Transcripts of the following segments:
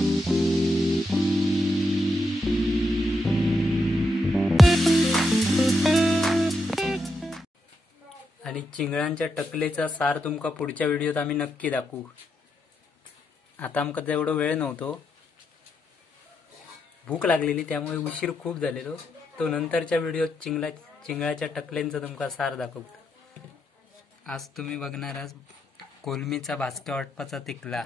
आणि चिंगळांच्या टकलेचा सार तुमका पुढच्या व्हिडिओत आम्ही नक्की दाखवू. आता आमका तेवढा वेळ नव्हतो, भूक लागलेली, त्यामुळे उशीर खूप झालेलो. तो नंतरच्या व्हिडिओत चिंगळाच्या टकल्यांचा तुमका सार दाखवतो. आज तुम्ही बघणार आहात कोलमीचा भाजक्या वाटपाचा तिकला.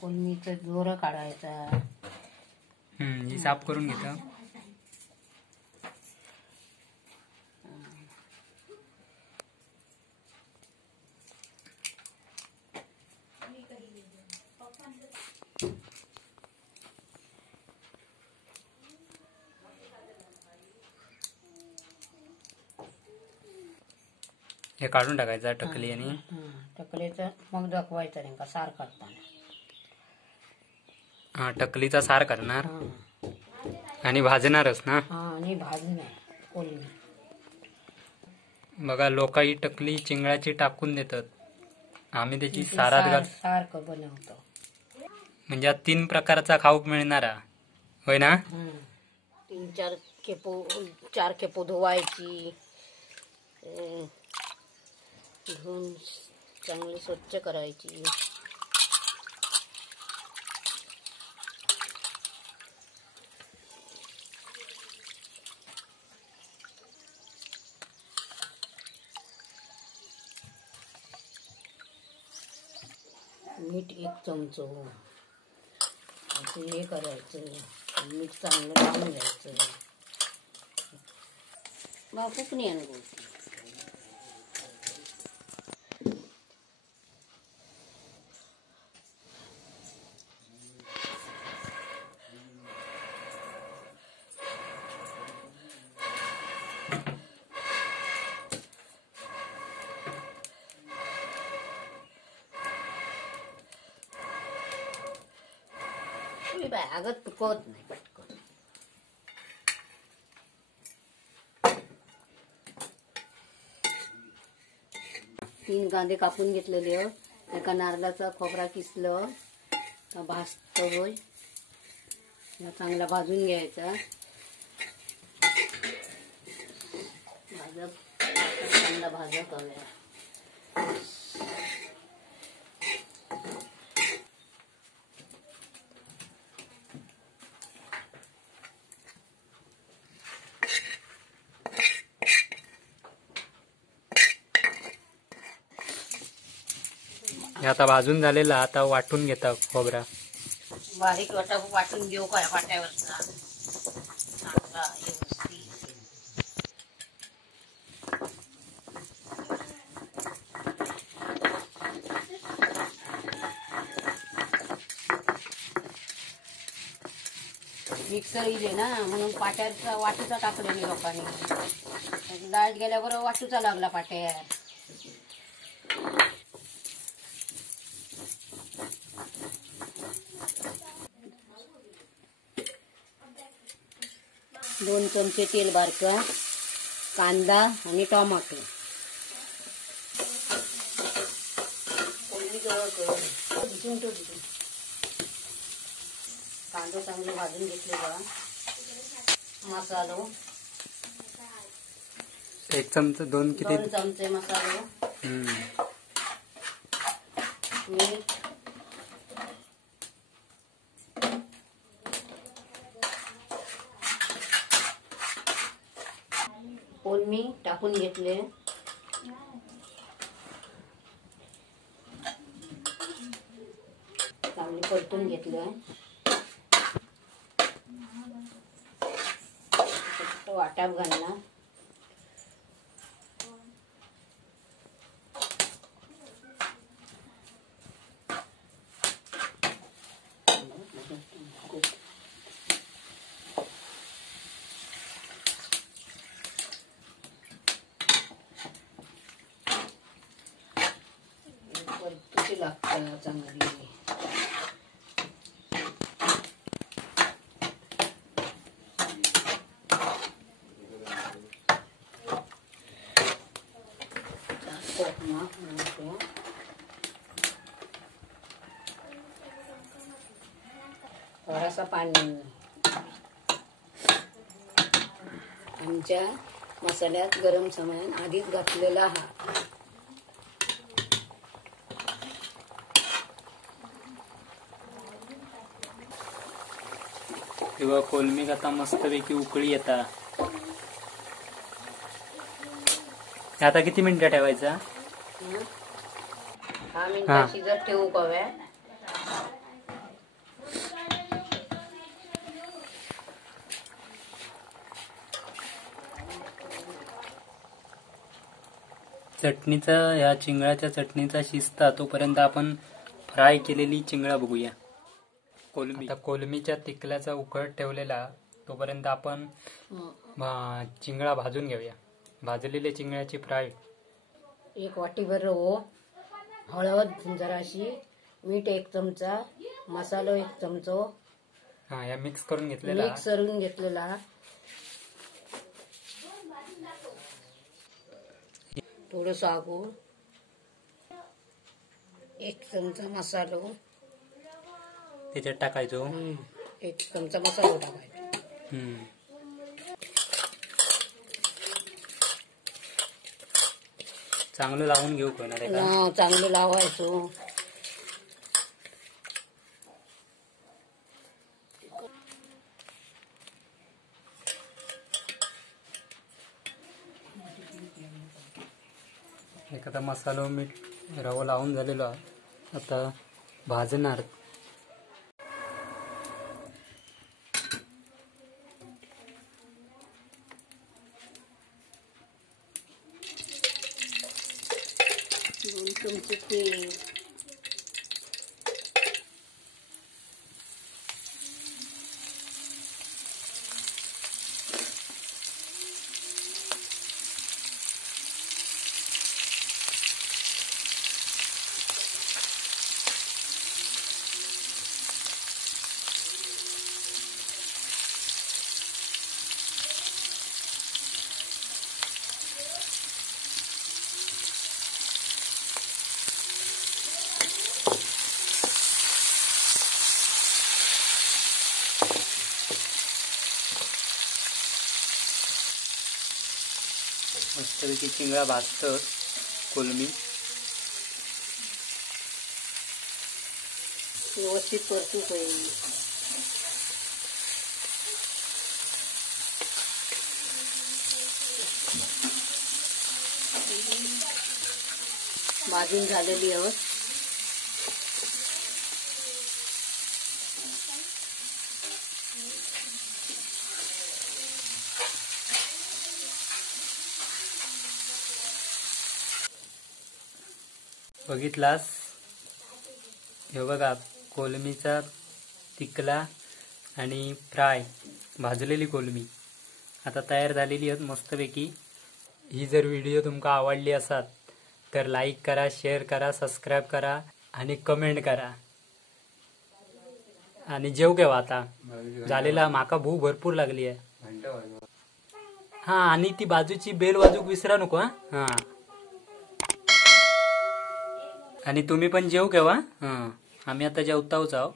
कोलमीचं दोरा काढायचा, ही साफ करून घेता. हे काढून टाकायचं टकली आणि टकलीचं मग दाखवायचं त्यांना सार करताना. हा, टकलीचा सार करणार आणि भाजणारच ना. आणि भाजणार कोलमी. बघा, लोक ही टकली चिंगळाची टाकून देतात, आम्ही त्याची सारात घाल सारखं बनवतो. म्हणजे 3 प्रकारचा खाऊक मिळणारा होय ना. 4 खेपो धुवायची, धुवून चांगली स्वच्छ करायची. मीठ 1 चमचो असं हे करायचं. मीठ चांगलं लावून घ्यायचं. बापूक नाही आणू. अगं तुकवत नाही पटकन. तीन कांदे कापून घेतलेले, एका नारळाचा खोबरा किसलं का भाजतो होय. चांगला भाजून घ्यायचा. चांगला भाजत हव्या. आता भाजून झालेला, आता वाटून घेता खोबरा. बारीक वाटून घेऊ काय वाट्यावरचा चांगला व्यवस्थित. मिक्सर इले ना म्हणून पाट्याचा वाटूचा टाकलेली लोकांनी. डाळ गेल्याबरोबर वाटूचा लागला पाट्यात. दोन चमचे तेल बारका, कांदा आणि टोमॅटो. कांदा चांगले भाजून घेतलेला. मसालो 1 चमचा, 2 चमचे मसालो. मीठ, कोलमी टाकून घेतले. चांगली परतून घेतलं. वाटाप घालला. परतूची लागतं चांगली. थोडासा पाणी. आमच्या मसाल्यात गरम सामान आधीच घातलेला हा. किंवा कोलमीक आता मस्तपैकी उकळी येता. आता किती मिनिटं ठेवायचा? 6 मिनिटं शिजत ठेवू कव्या. चटणीचा या चिंगळाच्या चटणीचा शिजता तोपर्यंत आपण फ्राय केलेली चिंगळा बघूया. कोलमी. आता कोलमीच्या तिकल्याचा उकळत ठेवलेला तोपर्यंत आपण चिंगळा भाजून घेऊया. भाजलेल्या चिंगळ्याची फ्राय. 1 वाटीभर रवो, हळद जराशी, मीठ 1 चमचा, मसालो 1 चमचो. या मिक्स करून घेतलेला. मिक्स करून घेतलेला. थोडं गूळ, 1 चमचा मसालो त्याच्यात टाकायचो. 1 चमचा मसालो टाकायचा. चांगलं लावून घेऊ कोणा रे का? चांगलं लावायचो. एखादा मसालो मीठ रवा लावून झालेलो आता भाजणार. दोन चमचे तेल, मस्तपैकी चिंगळा भाजतं. कोलमी व्यवस्थित परतू पाहिजे. भाजून झालेली आहे. बघितलास हे बघा कोलमीचा तिकला आणि फ्राय भाजलेली कोलमी आता तयार झालेली आहे मस्तपैकी. ही जर व्हिडिओ तुमका आवडली असात तर लाईक करा, शेअर करा, सबस्क्राईब करा आणि कमेंट करा. आणि जेव केव्हा आता झालेला माका भूक भरपूर लागली आहे. हा आणि ती बाजूची बेल वाजूक विसरा नको. हा आणि तुम्ही पण जेव केव्हा. आम्ही आता जेवताच आहोत.